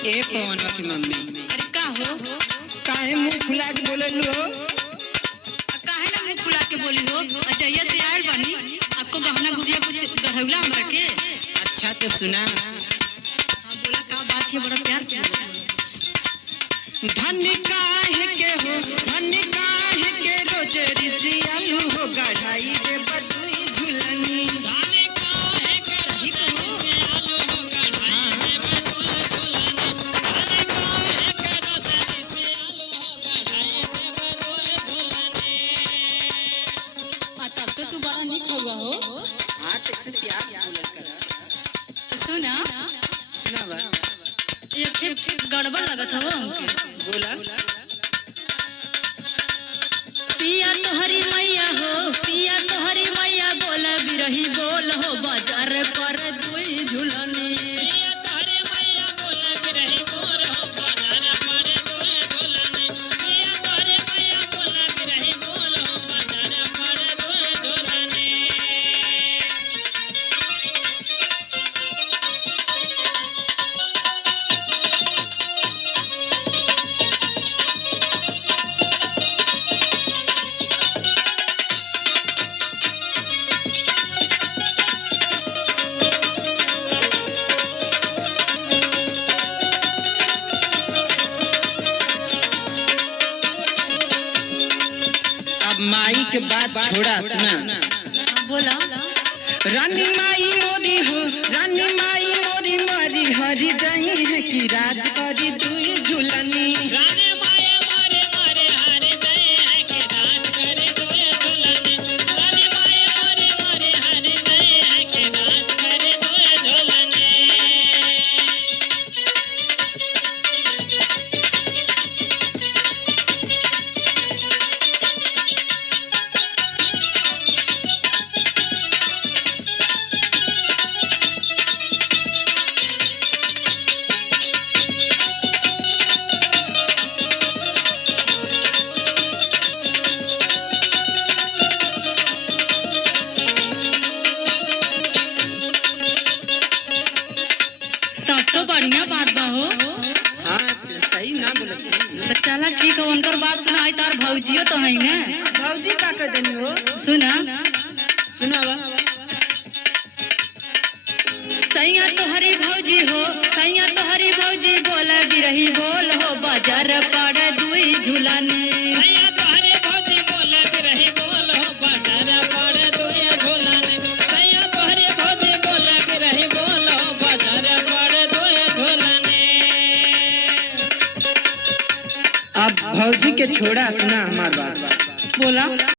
ए पवनवा की मम्मी। अरे का हो? काहे मुंह फुला के बोललू हो? काहे ना मुंह फुला के बोली हो? अजैया से आयल बानी, आपको गहना गुड़िया कुछ गढ़ौला हमरा के? अच्छा तो सुना। हां बोला, का बात है? बड़ा प्यार से धन काहे के हो, धन काहे के रोज रिसियालू हो, गढ़ाई दे बदुई झुलनी। धन काहे के सही कहो। रिसियालू हो, गढ़ाई दे बदुई झुलनी। धन काहे के रोज रिसियालू हो, गढ़ाई दे बदुई झुलनी। तब तो तू बड़ा निक हुआ हो। हां तो से प्यार से बोलत कर। तो सुना सुनावा। ये फिर गड़बड़ लगत हो हमके। बोला। पिया तोहरी मैया हो, पिया तोहरी मैया बोल बिरही बोल हो, बाजार पर दुई झुलनी। पिया तोहरी मैया बोल बिरही बोल हो, बाजार पर दुई झुलनी। पिया तोहरी मैया बोल बिरही बोल हो, बाजार पर दुई झुलनी। माई के बात छोड़ा, सुना। बोला। रानी माई मोरी हो, रानी माई मोरी मारी हरी दही है कि राज करी दुई झुलनी। रानी माई मोरी मारी हरी दही है कि राज करी दुई झुलनी। रानी माई मोरी मारी हरी दही है कि राज करी दुई झुलनी। तब तो बढ़िया बात बा हो। हाँ सही ना बोलत। तो चला ठीक है, उनकर बात सुना। है तार भौजियो तो है ना। भौजी का कर देनी हो? सुना। सुनावा। सैया तोहरी भौजी हो, सैया तोहरी भौजी बोल बिरही बोल हो, बाजार पर दुई झुलनी। सैया तोहरी भौजी बोल बिरही बोल हो, बाजार पर दुई झुलनी। सैया तोहरी भौजी बोल बिरही बोल हो, बाजार पर दुई झुलनी। अब भौजी के छोड़ा, सुना हमार बात। बोला।